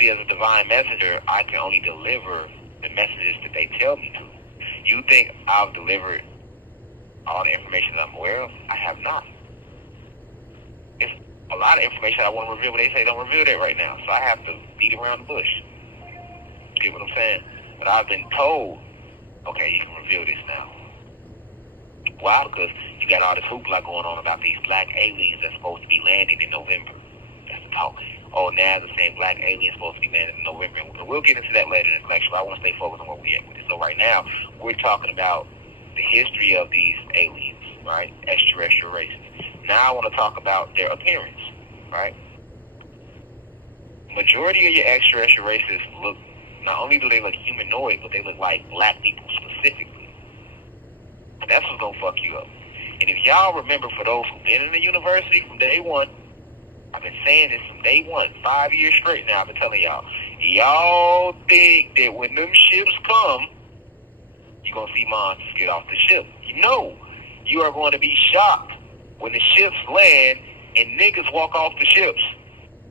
See, as a divine messenger, I can only deliver the messages that they tell me to. You think I've delivered all the information that I'm aware of? I have not. It's a lot of information I want to reveal, but they say don't reveal that right now. So I have to beat around the bush. Get what I'm saying? But I've been told, okay, you can reveal this now. Why? Because you got all this hoopla going on about these black aliens that's supposed to be landing in November. That's the talk. Oh, now the same black aliens supposed to be landing in November. And we'll get into that later in this lecture. I want to stay focused on where we're at with it. So right now, we're talking about the history of these aliens, right? Extraterrestrial races. Now I want to talk about their appearance, right? Majority of your extraterrestrial races look, not only do they look humanoid, but they look like black people specifically. And that's what's going to fuck you up. And if y'all remember, for those who've been in the university from day one, I've been saying this from day one, 5 years straight now, I've been telling y'all think that when them ships come, you're going to see monsters get off the ship. You are going to be shocked when the ships land and niggas walk off the ships.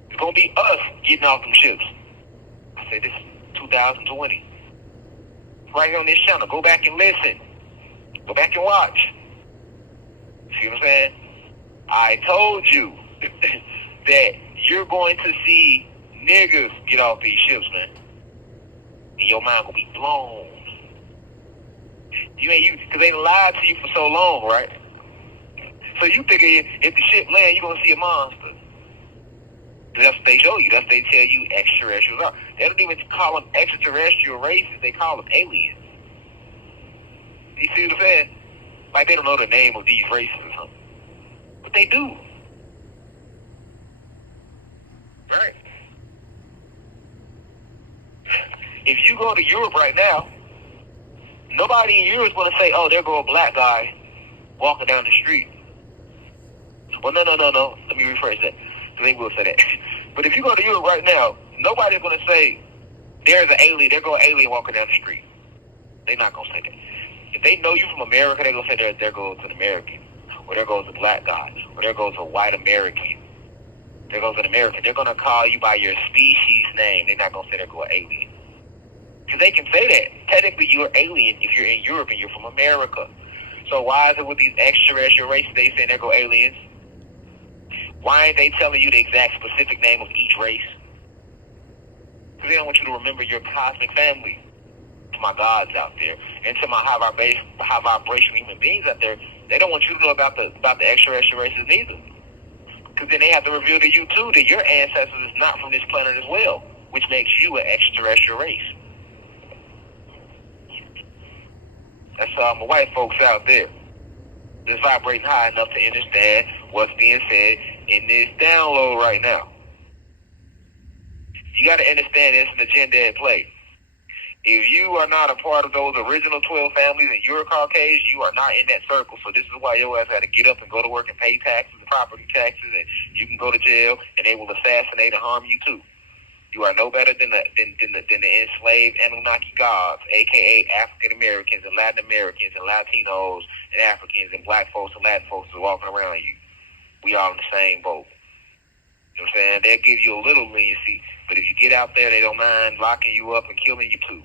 It's going to be us getting off them ships. I said this is 2020. Right here on this channel. Go back and listen. Go back and watch. See what I'm saying? I told you that you're going to see niggas get off these ships, man. And your mind will be blown. Because they lied to you for so long, right? So you think if the ship land, you're going to see a monster. That's what they show you. That's what they tell you extraterrestrials are. They don't even call them extraterrestrial races. They call them aliens. You see what I'm saying? Like they don't know the name of these races or something. But they do. Right. If you go to Europe right now, nobody in Europe is going to say, oh, there go a black guy walking down the street. Well, no. Let me rephrase that. So they will say that. But if you go to Europe right now, nobody's going to say, there's an alien, there go an alien walking down the street. They're not going to say that. If they know you from America, they're going to say, there goes an American. Or there goes a black guy. Or there goes a white American. There goes an American. They're going to call you by your species name. They're not going to say there goes an alien. Because they can say that. Technically, you're an alien if you're in Europe and you're from America. So why is it with these extraterrestrial races they say there go aliens? Why ain't they telling you the exact specific name of each race? Because they don't want you to remember your cosmic family. To my gods out there, and to my high vibration human beings out there, they don't want you to know about the extraterrestrial races neither. Because then they have to reveal to you too that your ancestors is not from this planet as well, which makes you an extraterrestrial race. That's all my white folks out there. Just vibrating high enough to understand what's being said in this download right now. You got to understand there's an agenda at play. If you are not a part of those original 12 families and you're a Caucasian, you are not in that circle. So this is why your ass had to get up and go to work and pay taxes and property taxes, and you can go to jail and they will assassinate and harm you too. You are no better than the enslaved Anunnaki gods, aka African Americans and Latin Americans and Latinos and Africans and black folks and Latin folks are walking around you. We all in the same boat. You know what I'm saying? They'll give you a little leniency, but if you get out there, they don't mind locking you up and killing you too.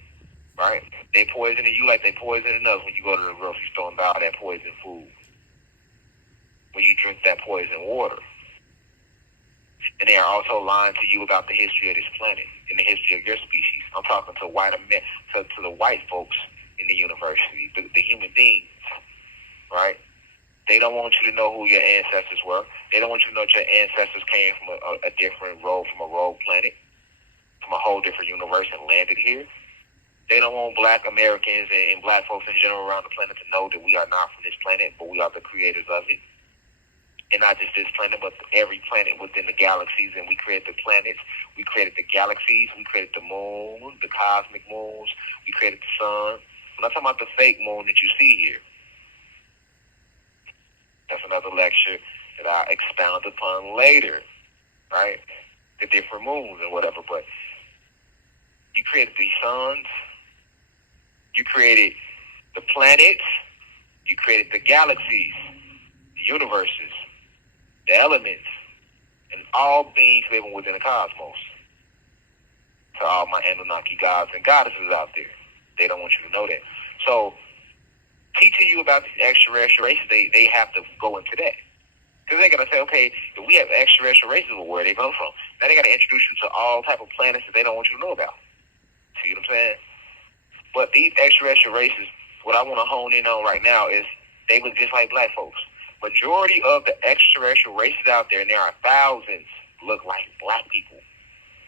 Right? They poisoning you like they poisoning us when you go to the grocery store and buy all that poison food. When you drink that poison water. And they are also lying to you about the history of this planet and the history of your species. I'm talking to to the white folks in the university, the human beings, right? They don't want you to know who your ancestors were. They don't want you to know that your ancestors came from a different road, from a rogue planet, from a whole different universe and landed here. They don't want black Americans and black folks in general around the planet to know that we are not from this planet, but we are the creators of it. And not just this planet, but every planet within the galaxies. And we created the planets, we created the galaxies, we created the moon, the cosmic moons, we created the sun. I'm not talking about the fake moon that you see here. That's another lecture that I expound upon later, right? The different moons and whatever. But you created the suns, you created the planets, you created the galaxies, the universes, the elements, and all beings living within the cosmos. to all my Anunnaki gods and goddesses out there. They don't want you to know that. So teaching you about these extraterrestrial races, they have to go into that. Because they're going to say, okay, if we have extraterrestrial races, well, where they come from? Now they got to introduce you to all type of planets that they don't want you to know about. See what I'm saying? But these extraterrestrial races, what I want to hone in on right now is they look just like black folks. Majority of the extraterrestrial races out there, and there are thousands, look like black people.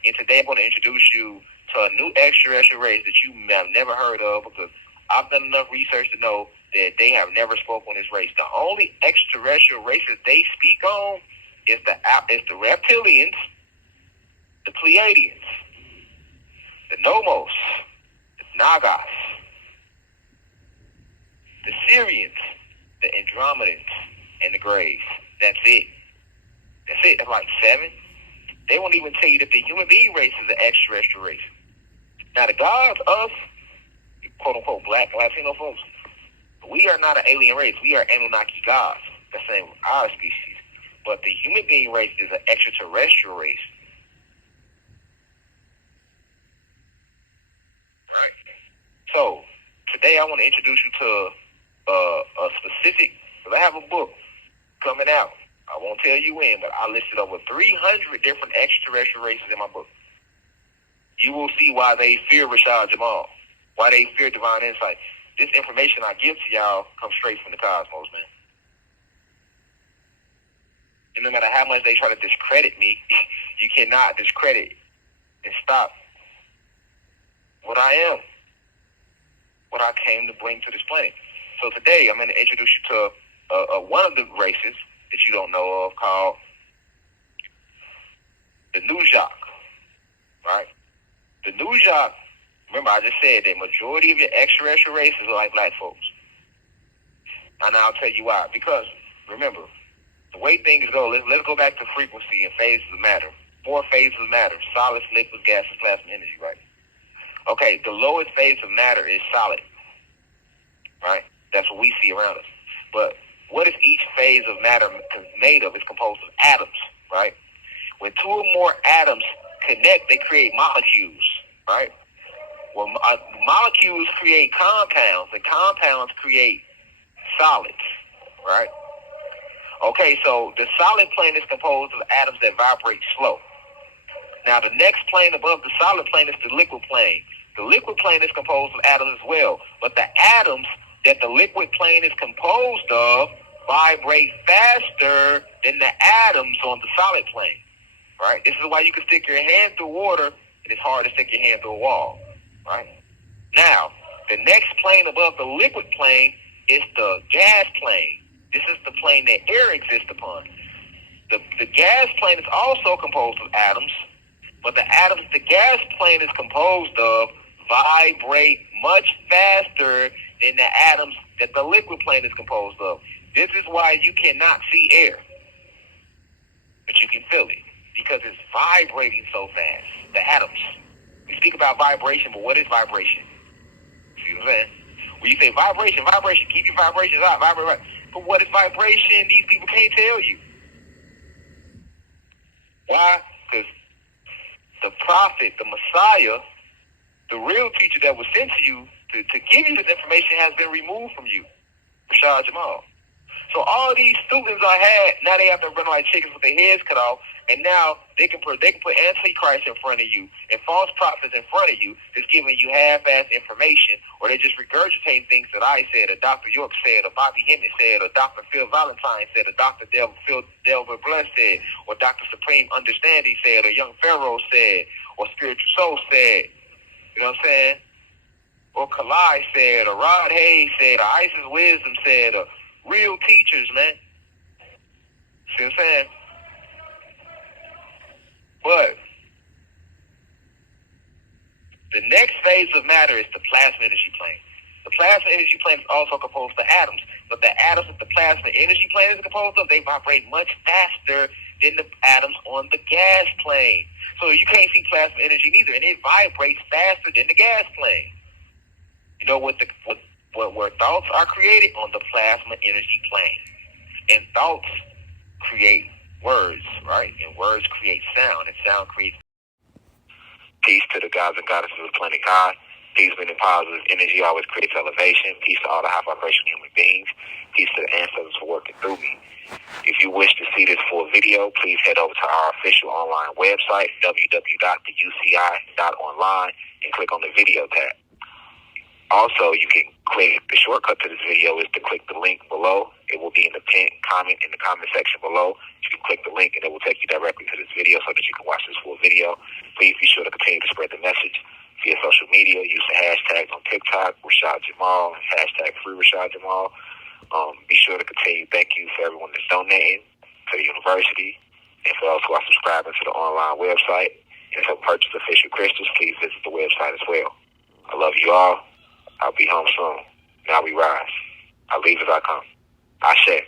And today I'm going to introduce you to a new extraterrestrial race that you have never heard of, because I've done enough research to know that they have never spoken on this race. The only extraterrestrial races they speak on is the reptilians, the Pleiadians, the Nomos, the Nagas, the Syrians, the Andromedans, and the Greys. That's it. That's it. That's like 7. They won't even tell you that the human being race is an extraterrestrial race. Now the gods, us, quote unquote black Latino folks, we are not an alien race. We are Anunnaki gods. The same with our species. But the human being race is an extraterrestrial race. So today I want to introduce you to a specific, because I have a book coming out. I won't tell you when, but I listed over 300 different extraterrestrial races in my book. You will see why they fear Rashad Jamal, why they fear divine insight. This information I give to y'all comes straight from the cosmos, man. And no matter how much they try to discredit me, you cannot discredit and stop what I am, what I came to bring to this planet. So today I'm going to introduce you to one of the races that you don't know of, called the Nujak, right? The Nujak, remember I just said that majority of your extraterrestrial races are like black folks. And I'll tell you why. Because, remember, the way things go, let's go back to frequency and phases of matter. 4 phases of matter: solids, liquids, gases, plasma, energy, right? Okay, the lowest phase of matter is solid, right? That's what we see around us. But what is each phase of matter made of? It's composed of atoms, right? When 2 or more atoms connect, they create molecules, right? Well, molecules create compounds, and compounds create solids, right? Okay, so the solid plane is composed of atoms that vibrate slow. Now, the next plane above the solid plane is the liquid plane. The liquid plane is composed of atoms as well, but the atoms that the liquid plane is composed of vibrate faster than the atoms on the solid plane, right? This is why you can stick your hand through water, and it's hard to stick your hand through a wall, right? Now, the next plane above the liquid plane is the gas plane. This is the plane that air exists upon. The gas plane is also composed of atoms, but the atoms the gas plane is composed of vibrate much faster than the atoms that the liquid plane is composed of. This is why you cannot see air, but you can feel it, because it's vibrating so fast. The atoms. We speak about vibration, but what is vibration? See what I'm saying? When you say vibration, keep your vibrations out, vibrate. But what is vibration? These people can't tell you. Why? Because the prophet, the Messiah, the real teacher that was sent to you to give you this information has been removed from you, Rashad Jamal. So all these students I had, now they have to run like chickens with their heads cut off, and now they can put Antichrist in front of you and false prophets in front of you, just giving you half-ass information, or they just regurgitating things that I said, or Dr. York said, or Bobby Hemmett said, or Dr. Phil Valentine said, or Dr. Phil Delbert Blunt said, or Dr. Supreme Understanding said, or Young Pharaoh said, or Spiritual Soul said. You know what I'm saying? Or Kalai said, or Rod Hayes said, or Isis Wisdom said, or real teachers, man. See what I'm saying? But the next phase of matter is the plasma energy plane. The plasma energy plane is also composed of atoms, but the atoms that the plasma energy plane is composed of, they vibrate much faster than the atoms on the gas plane. So you can't see plasma energy neither, and it vibrates faster than the gas plane. You know what where thoughts are created? On the plasma energy plane. And thoughts create words, right? And words create sound, and sound creates Peace to the gods and goddesses of planet God. Peace, meaning positive energy always creates elevation. Peace to all the high vibration human beings. Peace to the ancestors for working through me. If you wish to see this full video, please head over to our official online website, www.theuci.online, and click on the video tab. Also, you can click, the shortcut to this video is to click the link below. It will be in the pinned comment in the comment section below. You can click the link and it will take you directly to this video so that you can watch this full video. Please be sure to continue to spread the message via social media. Use the hashtags on TikTok, Rashad Jamal, hashtag free Rashad Jamal. Be sure to continue. Thank you for everyone that's donating to the university and for those who are subscribing to the online website. And to purchase official crystals, please visit the website as well. I love you all. I'll be home soon. Now we rise. I leave as I come. Ashe.